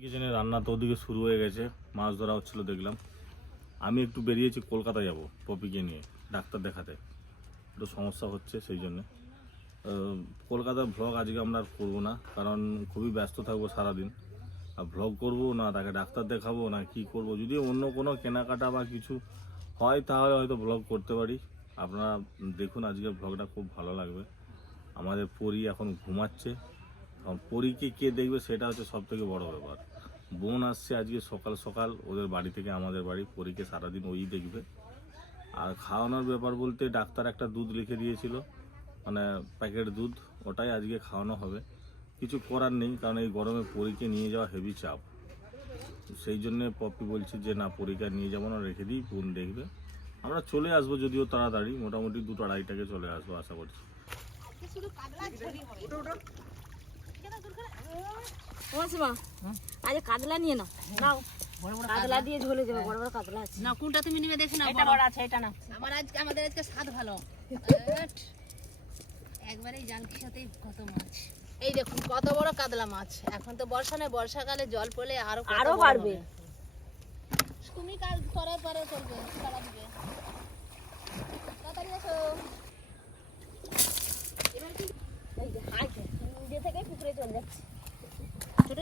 কিচেনে রান্না তো ওদিকে শুরু হয়ে গেছে, মাছ ধরা হচ্ছিল দেখলাম। আমি একটু বেরিয়েছি, কলকাতা যাব পপিকে নিয়ে, ডাক্তার দেখাতে। একটু সমস্যা হচ্ছে সেই জন্যে। কলকাতার ভ্লগ আজকে আমরা আর করব না, কারণ খুবই ব্যস্ত থাকব সারাদিন। আর ভ্লগ করব না, তাকে ডাক্তার দেখাবো না, কি করব? যদি অন্য কোনো কেনাকাটা বা কিছু হয়, তাহলে হয়তো ভ্লগ করতে পারি। আপনারা দেখুন আজকে ভ্লগটা খুব ভালো লাগবে। আমাদের পরি এখন ঘুমাচ্ছে। কারণ পরীকে কে দেখবে সেটা হচ্ছে সব থেকে বড় ব্যাপার। বোন আসছে আজকে সকাল সকাল, ওদের বাড়ি থেকে আমাদের বাড়ি, পরীকে সারাদিন ওই দেখবে। আর খাওয়ানোর ব্যাপার বলতে ডাক্তার একটা দুধ লিখে দিয়েছিল মানে প্যাকেট দুধ, ওটাই আজকে খাওয়ানো হবে। কিছু করার নেই, কারণ এই গরমে পরীকে নিয়ে যাওয়া হেভি চাপ। সেই জন্যে পপি বলছি যে, না পরীক্ষা নিয়ে যাব না, রেখে দিই, বোন দেখবে। আমরা চলে আসব যদিও তাড়াতাড়ি, মোটামুটি দুটো আড়াইটাকে চলে আসব, আশা করছি। মাসিমা আজ কাতলা নিয়ে নাও। নাও। কাতলা দিয়ে ঝোলে যাবে বড় বড় কাতলা আছে। না কোনটা তুমি নিবে দেখে নাও এটা বড় আছে এটা না আমার আজকে আমাদের আজকে স্বাদ ভালো। একবারেই জাল খেতেই কত মাছ। এই দেখুন কত বড় কাতলা মাছ। এখন তো বর্ষা নয় বর্ষাকালে জল পড়লে আরও আরও বাড়বে। তুমি পরে করবে সারা দিবে। তাড়াতাড়ি এসো এই যে হাইছে নিজে থেকে পুকুরে চলে যাচ্ছে ছোট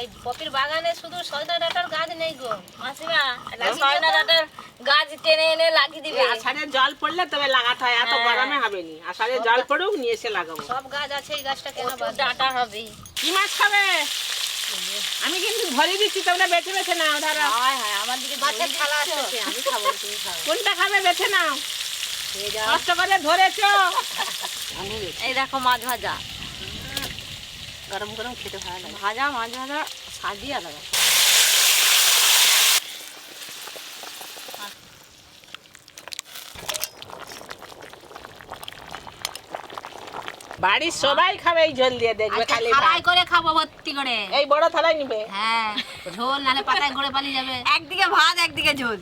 এই পপির বাগানে শুধু সজনা ডাঁটার গাছ নেই গো মাসিমা। সয়না ডাটার গাছ টেনে এনে লাগিয়ে দিবে। আষাঢ়ে জল পড়লে তবে লাগাতে হয় এত গরমে হবে নি। আষাঢ়ে জল পড়ুক নিয়ে এসে লাগাবো। সব গাছ আছে এই গাছটা কেন ডাটা হবে। কি মাছ খাবে? আমি কিন্তু ভরে দিচ্ছি তোমরা বেছে বেছে নাও ধরো। হায় হায় আমার দিকে মাছের থালা আছে আমি খাব তুমি খাও। কোনটা খাবে বেছে নাও। কষ্ট করে ধরেছো। এই দেখো মাছ ভাজা। গরম গরম খেতে ভালো লাগে। ভাজা মাছ ভাজা স্বাদই আলাদা। বাড়ির সবাই খাবে এই ঝোল দিয়ে দেখবে খালি থালায় করে খাব ভর্তি করে। এই বড় থালায় নিবে। হ্যাঁ ঝোল নালে পাতায় গড়ে পালিয়ে যাবে। একদিকে ভাত একদিকে ঝোল।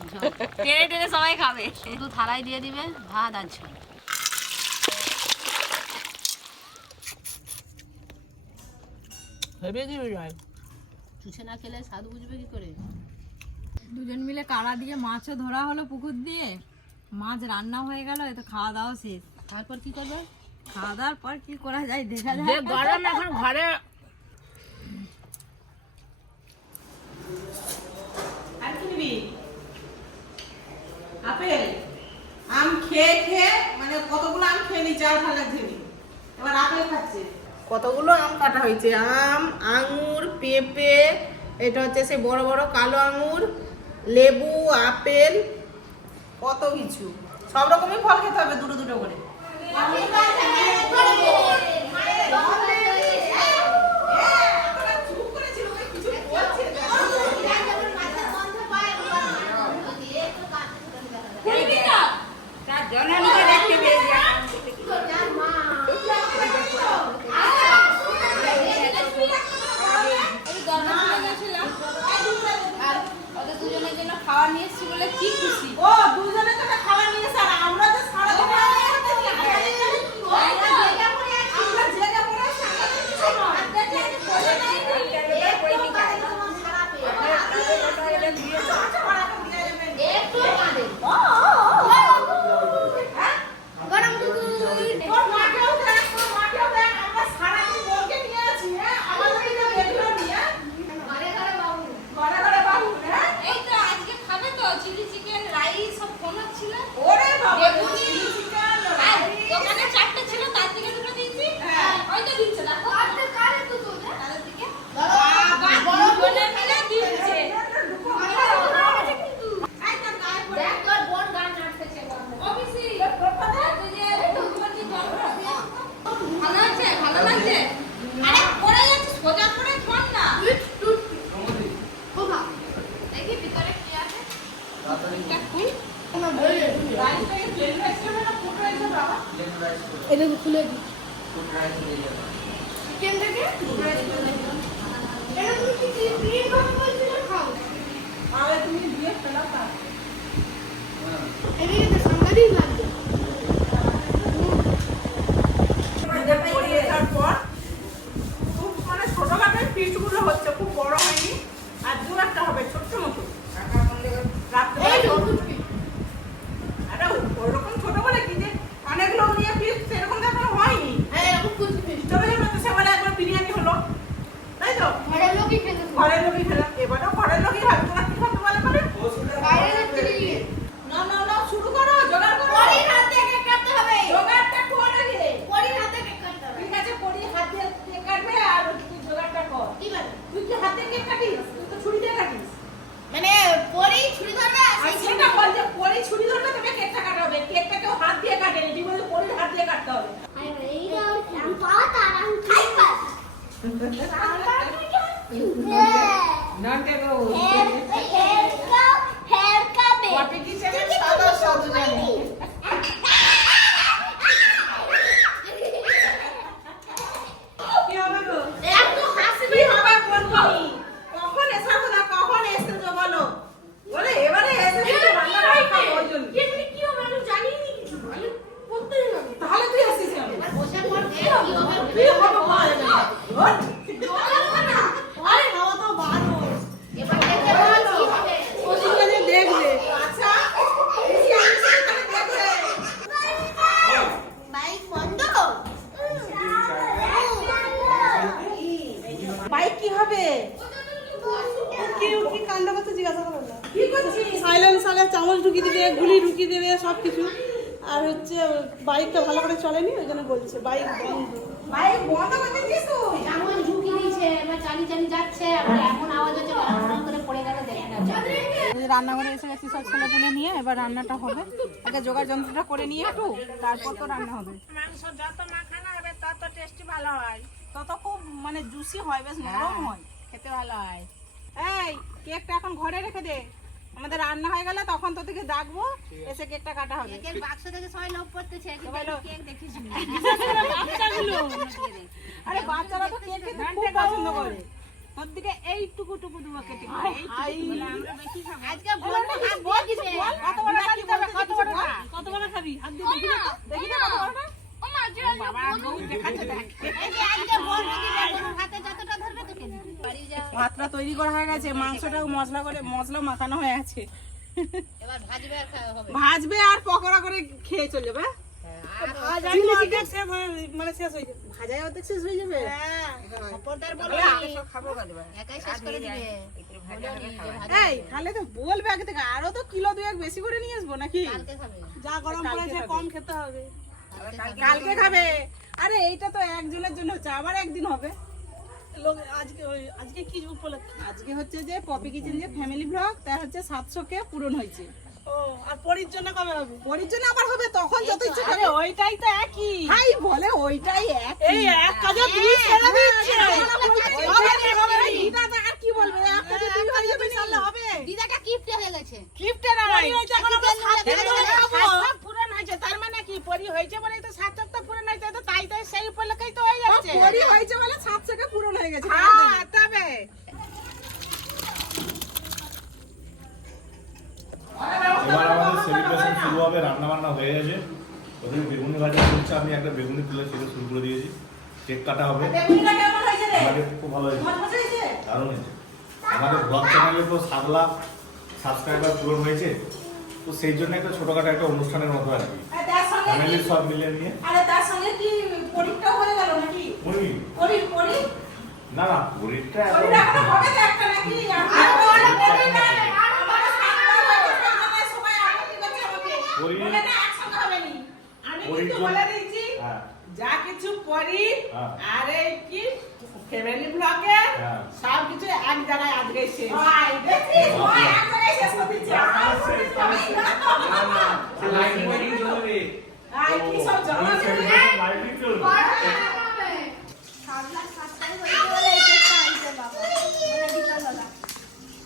টেনে টেনে সবাই খাবে। শুধু থালায় দিয়ে দিবে ভাত আর ঝোল। ভেবে দিবি যাই চুষে না খেলে স্বাদ বুঝবে কি করে? দুজন মিলে কাড়া দিয়ে মাছও ধরা হলো পুকুর দিয়ে। মাছ রান্না হয়ে গেল এতো খাওয়া দাওয়া শেষ। তারপর কি করবে? খাওয়া দাওয়ার পর কি করা যায় দেখা যায় গরম এখন ঘরে। আর আপেল। আম খেয়ে খেয়ে মানে কতগুলো আম খেয়ে নি চার ভালো লাগছে নি। এবার আপেল খাচ্ছে। কতগুলো আম কাটা হয়েছে? আম, আঙুর, পেঁপে, এটা হচ্ছে সেই বড় বড় কালো আঙুর, লেবু, আপেল, কত কিছু। সব রকমই ফল খেতে হবে দুটো দুটো করে। なんてう আর হচ্ছে বাইকটা ভালো করে চলেনি ওই জন্য বলছে বাইক বন্ধ। বাইক বন্ধ করতে দিস তুই এমন ঝুঁকি দিয়েছে এবার চালি চালি যাচ্ছে আবার এমন আওয়াজ হচ্ছে গড়াগড়া করে পড়ে গেল দেখে না রান্নাঘরে এসে গেছি সব ছেলে পুলে নিয়ে এবার রান্নাটা হবে। আগে জোগাড় যন্ত্রটা করে নিয়ে একটু তারপর তো রান্না হবে। মাংস যত মাখানো হবে তত টেস্টি ভালো হয়। তত খুব মানে জুসি হয় বেশ নরম হয় খেতে ভালো হয়। এই কেকটা এখন ঘরে রেখে দে। আমাদের রান্না হয়ে গেলে তখন তো থেকে ডাকবো এসে কেকটা কাটা হবে। কেকের বাক্স থেকে সবাই লোভ করতেছে। কেক দেখিস নি। বাচ্চাগুলো। আরে বাচ্চারা তো কেক খেতে খুব পছন্দ করে। ওর দিকে এইটুকু টুকু দেবো কেটে বলে খাব। আজকে কত বড় খাবি কত বড় খা? কত বড় খাবি? হাত দিয়ে দেখি না দেখি না? কত বড়টা ও মা যে বাবা দেখাচ্ছে দেখ। এই যে আজকে বলব দিবে হাতে যতটা ধরবে তোকে দিবে বাড়ি যা ভাতটা তৈরি করা হয়ে গেছে মাংসটাও মশলা করে মশলা মাখানো হয়ে আছে। ভাজবে আর খাওয়া হবে। ভাজবে আর পকোড়া করে খেয়ে চলে যাবে ভাজাই অর্ধেক শেষ হয়ে মানে শেষ হয়ে যাবে। শেষ হয়ে যাবে? হ্যাঁ এই তাহলে তো বলবে আগে থেকে আরও তো কিলো দুয়েক বেশি করে নিয়ে আসব নাকি? যা গরম পড়েছে কম খেতে হবে। কালকে খাবে। আরে এইটা তো একজনের জন্য হচ্ছে আবার একদিন হবে। আজকে আজকে কি উপলক্ষে? আজকে হচ্ছে যে পপি কিচেন যে ফ্যামিলি ব্লগ তাই হচ্ছে সাতশো কে পূরণ হয়েছে। ও আর পরির জন্য কবে হবে? পরির জন্য আবার হবে তখন যত ইচ্ছে খাবে ওইটাই তো একই। হাই বলে ওইটাই এক এই এক কাজে দুই ছেড়ে দিচ্ছে। আর কি বলবে? এক কাজে দুই হয়ে যাবে ইনশাআল্লাহ হবে। দিদাটা কিপটে হয়ে গেছে না ভাই এখন আমরা সাত। সাত পূরণ হয়েছে। তার মানে পরি হয়েছে বলেই তো সাত সপ্তাহ পূরণ হয়েছে তো তাই তাই সেই উপলক্ষেই তো হয়ে যাচ্ছে। পরি হয়েছে বলে সাত পূরণ হয়ে গেছে হ্যাঁ তবে। এবার আমাদের সেলিব্রেশন শুরু হবে রান্না বান্না হয়ে গেছে। ওদের বেগুনি ভাজা আমি একটা বেগুনি তুলে ছেড়ে শুরু করে দিয়েছি। কেক কাটা হবে। আমাদের খুব ভালো দারুণ হয়েছে। আমাদের ব্লগ চ্যানেলে তো সাত লাখ সাবস্ক্রাইবার পূরণ হয়েছে তো সেই জন্য একটা ছোটখাটো একটা অনুষ্ঠানের মতো আর কি। কি- সব মিলিয়ে নিয়ে? আরে তার সঙ্গে কি পরীক্ষাও হয়ে গেল নাকি? মুরগি পরি পরি না না এখনও হবে তো একটা নাকি? আর বড় পরি না আর সামনে সবাই আমাকে পরি- বলে না একসঙ্গে হবে নি। আমি কিন্তু বলে দিয়েছি হ্যাঁ। যা কিছু পরি হ্যাঁ। আর এই কি ফ্যামিলি ব্লগে। সব কিছু এক জায়গায় আজকে শেষ। ভাই এক জায়গায় শেষ কি সব জমা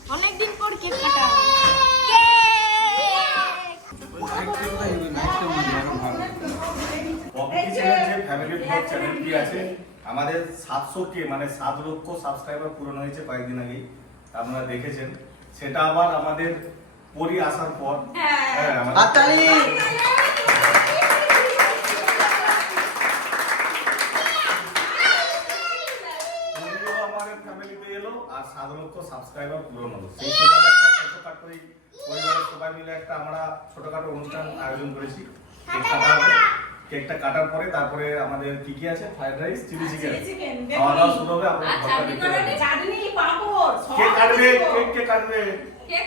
অনেকদিন পর কেক কাটা আমাদের সাতশো কে মানে সাত লক্ষ সাবস্ক্রাইবার পূরণ হয়েছে কয়েকদিন আগেই। আপনারা দেখেছেন। সেটা আবার আমাদের পরি আসার পর। হ্যাঁ, আমাদের- পরিও আমাদের ফ্যামিলিতে এলো আর সাত লক্ষ সাবস্ক্রাইবার পূরণ হলো সেই সময় পরিবারের সবাই মিলে একটা আমরা ছোটখাটো অনুষ্ঠান আয়োজন করেছি। কেক কেকটা কাটার পরে তারপরে আমাদের কি কি আছে? Fried rice chilli chicken. খাওয়া দাওয়া শুরু হবে আপনারা ঘরটা চাটনি দেখতে চাটনি পাঁপড়? কে কাটবে কেক কে কাটবে? কেক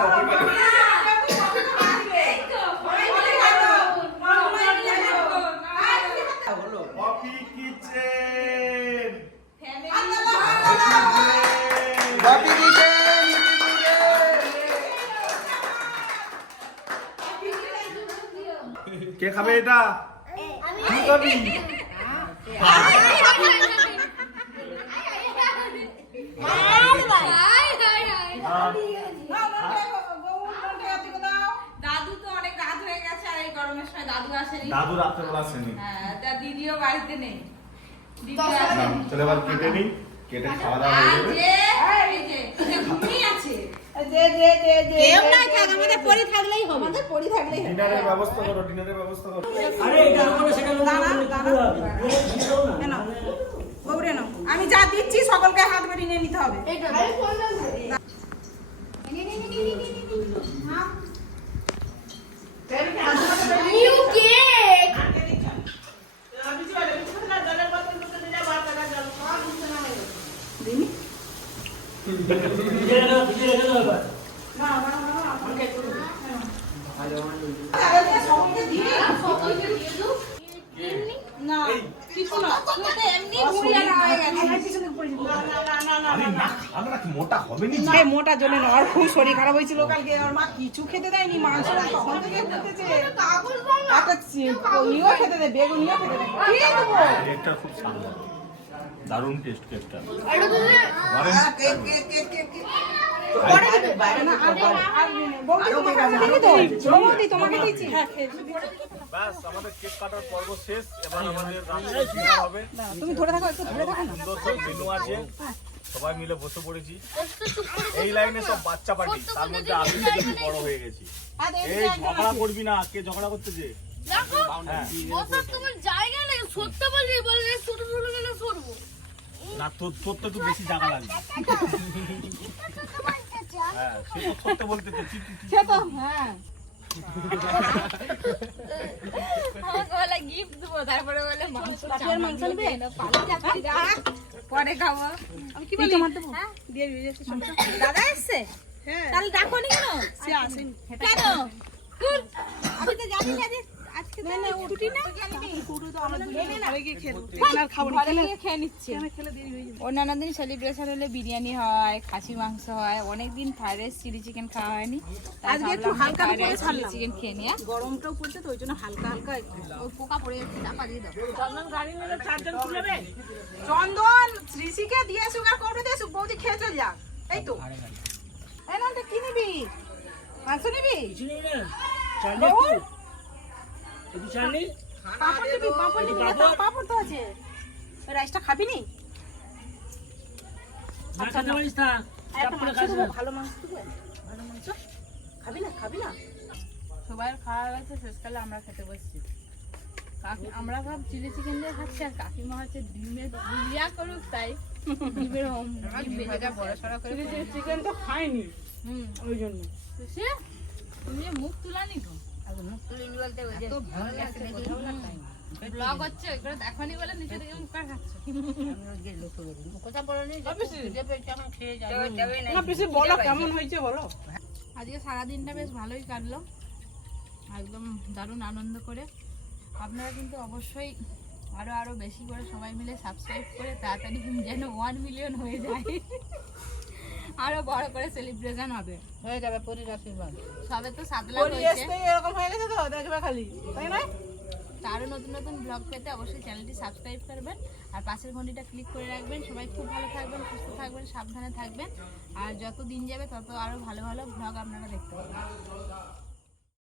পপি কাটবে? খাবে এটা? তুই খাবি। দাদু তো অনেক রাত হয়ে গেছে আর এই গরমের সময় দাদু আসেনি দাদু রাত্রেবেলা আসেনি। হ্যাঁ তা দিদিও বাড়িতে নেই দিদি না, আসেনি চলো এবার কেটে নিই কেটে খাওয়া দাওয়া হয়ে যাবে যে এই যে যে যে যে যে যে কেউ না থাক আমাদের পরি থাকলেই হবে। আমাদের পরি থাকলেই হবে। ডিনারের ব্যবস্থা করো ডিনারের ব্যবস্থা করো। দাঁড়া, দাঁড়া। এ নাও, গৌরে নাও। আমি যা দিচ্ছি সকলকে হাত বেরিয়ে নিয়ে নিতে হবে। না, না, না না পিছনে নি এই মোটা জন্য না আর খুব শরীর খারাপ হয়েছিল কালকে। আর মা কিছু খেতে দেয়নি মাংস তখন থেকে বলতেছে একটা ইও খেতে দে বেগুনিও খেতে দে। কি দেবো? কেকটা খুব দারুণ টেস্ট কেকটা। কেক। কাটার পর্ব শেষ। এবার আমাদের রাত্রে ডিনার হবে। তুমি ধরে থাকো একটু ধরে থাকো সুন্দর সব আছে। সবাই মিলে বসে পড়েছি। এই লাইনে সব বাচ্চা পার্টি তার মধ্যে আমি বড় হয়ে গেছি। এই ঝগড়া করবি না কে ঝগড়া করতে যে। হ্যাঁ। জায়গা নেই সত্য বলবি বললে ছোট ছোট গেলে সরবো। না তোর তোর তো একটু বেশি জায়গা লাগবে। সে তো তো হ্যাঁ। গিফট দেবো তারপরে বলে মাংস মাংস নেবে? পরে খাব। আমি কি বলি? তোমার দেবো? দিয়ে দিয়ে দাদা এসছে? হ্যাঁ। তাহলে ডাকো নি কেন? সে আসেনি। কেন? আমি তো জানি না যে আজকে না না অন্যান্য দিন সেলিব্রেশন হলে বিরিয়ানি হয় খাসি মাংস হয় অনেক দিন ফ্রাইড রাইস চিলি চিকেন খাওয়া হয়নি। আজকে একটু হালকা করে rice, চিকেন খেয়ে নিয়ে। গরমটাও পড়ছে তো ওই জন্য হালকা হালকা ওই পোকা পড়ে যাচ্ছে চাপা দিয়ে দাও। চন্দন শ্রীশিকে দিয়ে সুগার করবে দিয়ে বৌদি খেয়ে চল যা এই তো। এই না কি নিবি? মাংস নিবি? বউর? পাঁপড় নিবি পাঁপড় নিবি না তো পাঁপড় তো আছে। ওই রাইসটা খাবি নি? আচ্ছা না। একটা মাংস ভালো মাংস দেবো। ভালো মাংস? খাবি না খাবি না? সবাই খাওয়া গেছে শেষকালে আমরা খেতে বসছি। কাকি আমরা ভাব চিলি চিকেন দিয়ে খাচ্ছি আর কাকিমা হচ্ছে ডিমের করুক তাই ডিমের হম ডিম ভেজেটা বড় সড়ো করে চিকেন তো খাইনি হুম। ওই জন্য। সে তুমি মুখ তুলানি গো আজকে সারাদিনটা বেশ ভালোই কাটলো। একদম দারুণ আনন্দ করে। আপনারা কিন্তু অবশ্যই আরও আরও বেশি করে সবাই মিলে সাবস্ক্রাইব করে তাড়াতাড়ি যেন ওয়ান মিলিয়ন হয়ে যায়। আরও বড় করে সেলিব্রেশন হবে। হয়ে যাবে পরির আশীর্বাদ। সবে তো সাত লাখ হয়েছে। এরকম হয়ে গেছে তো? দেখবে খালি তাই না? আরও আরও নতুন নতুন ব্লগ পেতে অবশ্যই চ্যানেলটি সাবস্ক্রাইব করবেন। আর পাশের ঘন্টিটা ক্লিক করে রাখবেন। সবাই খুব ভালো থাকবেন সুস্থ থাকবেন সাবধানে থাকবেন। আর যত দিন যাবে তত আরও ভালো ভালো ব্লগ আপনারা দেখতে পাবেন।